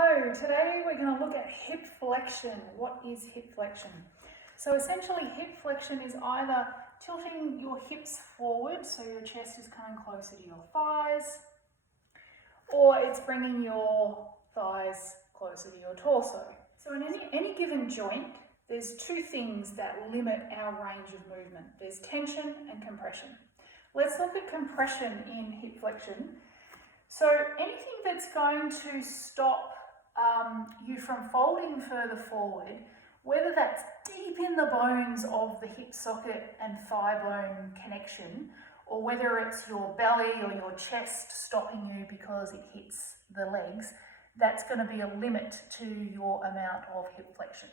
Hello, today we're going to look at hip flexion. What is hip flexion? So essentially hip flexion is either tilting your hips forward so your chest is coming closer to your thighs, or it's bringing your thighs closer to your torso. So in any given joint, there's two things that limit our range of movement. There's tension and compression. Let's look at compression in hip flexion. So anything that's going to stop you from folding further forward, whether that's deep in the bones of the hip socket and thigh bone connection, or whether it's your belly or your chest stopping you because it hits the legs, that's going to be a limit to your amount of hip flexion.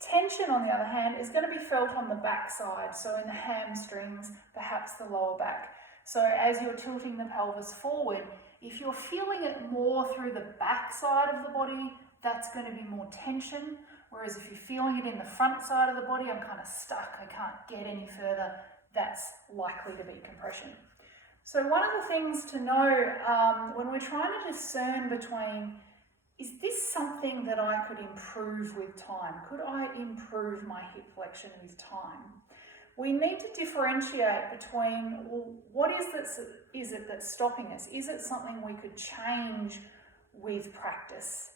Tension, on the other hand, is going to be felt on the back side, so in the hamstrings, perhaps the lower back. So as you're tilting the pelvis forward, if you're feeling it more through the back side of the body, that's going to be more tension. Whereas if you're feeling it in the front side of the body, I'm kind of stuck, I can't get any further, that's likely to be compression. So one of the things to know when we're trying to discern between, is this something that I could improve with time? Could I improve my hip flexion with time? We need to differentiate between, well, what is it that's stopping us? Is it something we could change with practice?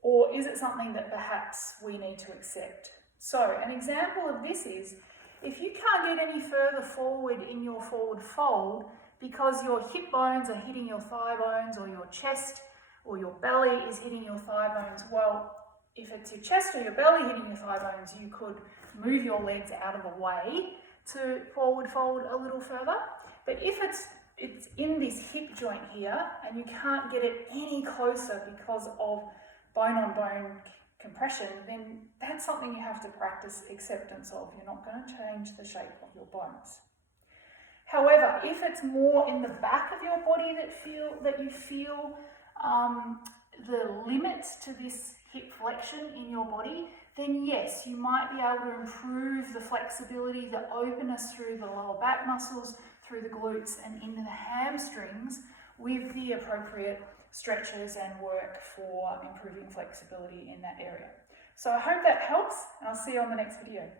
Or is it something that perhaps we need to accept? So an example of this is, if you can't get any further forward in your forward fold because your hip bones are hitting your thigh bones, or your chest or your belly is hitting your thigh bones, well, if it's your chest or your belly hitting your thigh bones, you could move your legs out of the way to forward fold a little further. But if it's in this hip joint here and you can't get it any closer because of bone on bone compression, then that's something you have to practice acceptance of. You're not going to change the shape of your bones. However, if it's more in the back of your body that you feel the limits to this hip flexion in your body, then yes, you might be able to improve the flexibility, the openness through the lower back muscles, through the glutes and into the hamstrings with the appropriate stretches and work for improving flexibility in that area. So I hope that helps, and I'll see you on the next video.